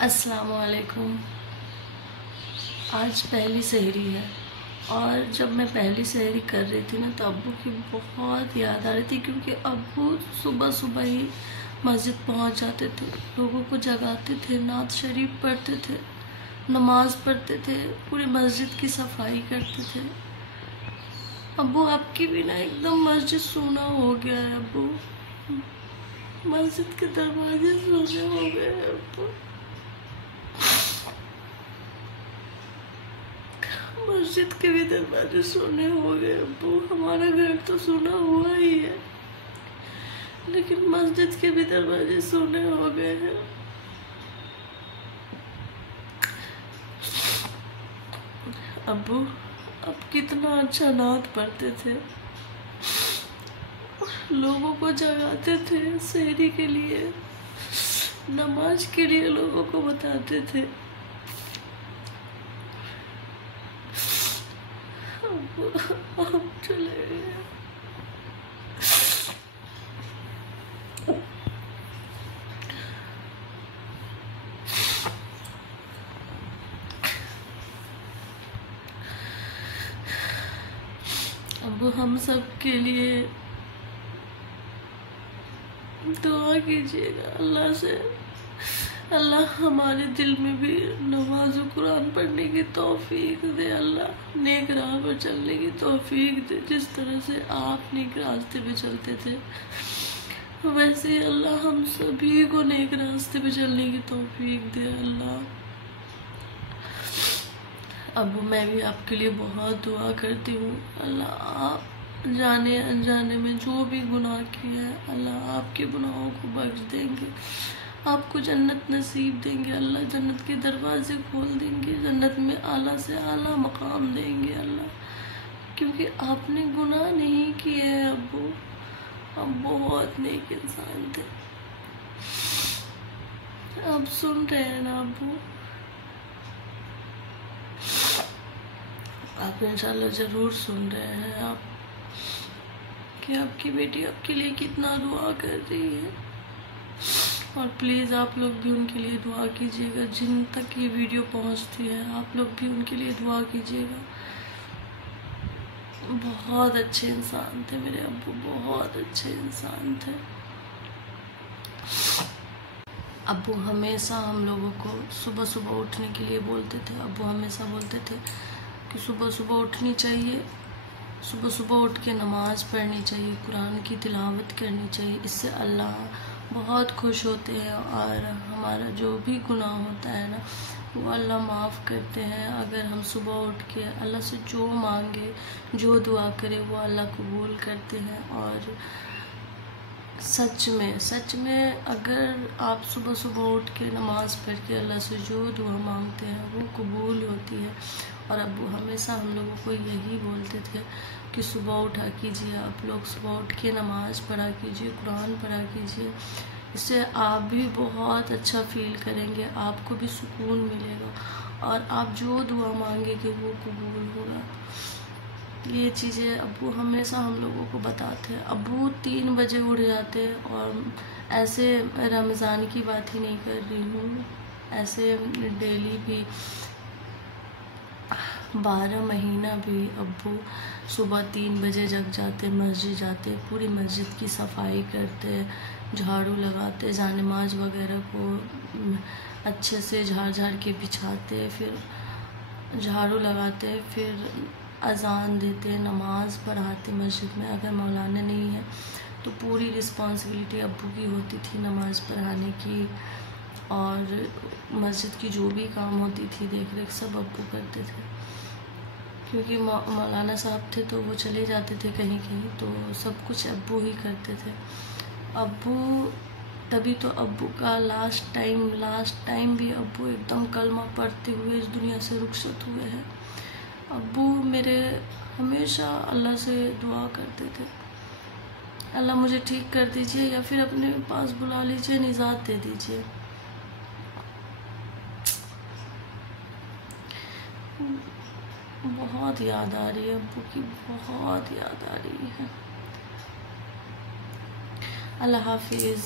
अस्सलामुअलैकुम। आज पहली सहरी है और जब मैं पहली सहरी कर रही थी ना तो अब्बू की बहुत याद आ रही थी, क्योंकि अब्बू सुबह सुबह ही मस्जिद पहुंच जाते थे, लोगों को जगाते थे, नात शरीफ पढ़ते थे, नमाज पढ़ते थे, पूरी मस्जिद की सफाई करते थे। अब्बू आपकी भी ना एकदम मस्जिद सूना हो गया है। अब्बू मस्जिद के दरवाजे सूने हो गए हैं। अब्बू मस्जिद के भी दरवाजे सोने हो गए। अब्बू हमारा घर तो सोना हुआ ही है, लेकिन मस्जिद के भी दरवाजे सोने हो गए हैं। अब्बू अब कितना अच्छा नात पढ़ते थे, लोगों को जगाते थे सहरी के लिए, नमाज के लिए लोगों को बताते थे। अब चले गए। अब हम सब के लिए दुआ कीजिएगा अल्लाह से। अल्लाह हमारे दिल में भी नमाज और कुरान पढ़ने की तौफीक दे। अल्लाह नेक राह पर चलने की तौफीक दे। जिस तरह से आप नेक रास्ते पे चलते थे, वैसे ही अल्लाह हम सभी को नेक रास्ते पे चलने की तौफीक दे। अल्लाह अब मैं भी आपके लिए बहुत दुआ करती हूँ। अल्लाह आप जाने अनजाने में जो भी गुनाह किया है, अल्लाह आपके गुनाहों को बख्श देंगे, आपको जन्नत नसीब देंगे। अल्लाह जन्नत के दरवाजे खोल देंगे, जन्नत में आला से आला मकाम देंगे अल्लाह, क्योंकि आपने गुनाह नहीं किए हैं। अब्बू हम बहुत नेक इंसान थे। आप सुन रहे हैं ना अब्बू? आप इंशाल्लाह ज़रूर सुन रहे हैं आप कि आपकी बेटी आपके लिए कितना दुआ कर रही है। और प्लीज़ आप लोग भी उनके लिए दुआ कीजिएगा। जिन तक ये वीडियो पहुंचती है, आप लोग भी उनके लिए दुआ कीजिएगा। बहुत अच्छे इंसान थे मेरे अब्बू, बहुत अच्छे इंसान थे। अब्बू हमेशा हम लोगों को सुबह सुबह उठने के लिए बोलते थे। अब्बू हमेशा बोलते थे कि सुबह सुबह उठनी चाहिए, सुबह सुबह उठ के नमाज़ पढ़नी चाहिए, कुरान की तिलावत करनी चाहिए। इससे अल्लाह बहुत खुश होते हैं और हमारा जो भी गुनाह होता है ना, वो अल्लाह माफ़ करते हैं। अगर हम सुबह उठ के अल्लाह से जो मांगे, जो दुआ करे, वो अल्लाह कबूल करते हैं। और सच में अगर आप सुबह सुबह उठ के नमाज़ पढ़ के अल्लाह से जो दुआ मांगते हैं, वो कबूल होती है। और अब्बू हमेशा हम लोगों को यही बोलते थे कि सुबह उठा कीजिए, आप लोग सुबह उठ के नमाज़ पढ़ा कीजिए, कुरान पढ़ा कीजिए। इससे आप भी बहुत अच्छा फील करेंगे, आपको भी सुकून मिलेगा और आप जो दुआ मांगेंगे वो कबूल होगा। ये चीज़ें अब्बू हमेशा हम लोगों को बताते हैं। अब्बू 3 बजे उठ जाते, और ऐसे रमज़ान की बात ही नहीं कर रही हूँ, ऐसे डेली भी 12 महीना भी अब्बू सुबह 3 बजे जग जाते, मस्जिद जाते, पूरी मस्जिद की सफाई करते, झाड़ू लगाते, जानिमाज वगैरह को अच्छे से झाड़ के बिछाते, फिर झाड़ू लगाते, फिर अजान देते, नमाज पढ़ाते मस्जिद में। अगर मौलाना नहीं है तो पूरी रिस्पॉन्सिबिलिटी अब्बू की होती थी नमाज पढ़ाने की, और मस्जिद की जो भी काम होती थी देख रेख सब अब्बू करते थे। क्योंकि मौलाना साहब थे तो वो चले जाते थे कहीं कहीं, तो सब कुछ अब्बू ही करते थे। अब्बू तभी तो अब्बू का लास्ट टाइम भी अब्बू एकदम कलमा पढ़ते हुए इस दुनिया से रुखसत हुए हैं। अब्बू मेरे हमेशा अल्लाह से दुआ करते थे, अल्लाह मुझे ठीक कर दीजिए या फिर अपने पास बुला लीजिए, निजात दे दीजिए। बहुत याद आ रही है अब्बू की, बहुत याद आ रही है। अल्लाह हाफिज़।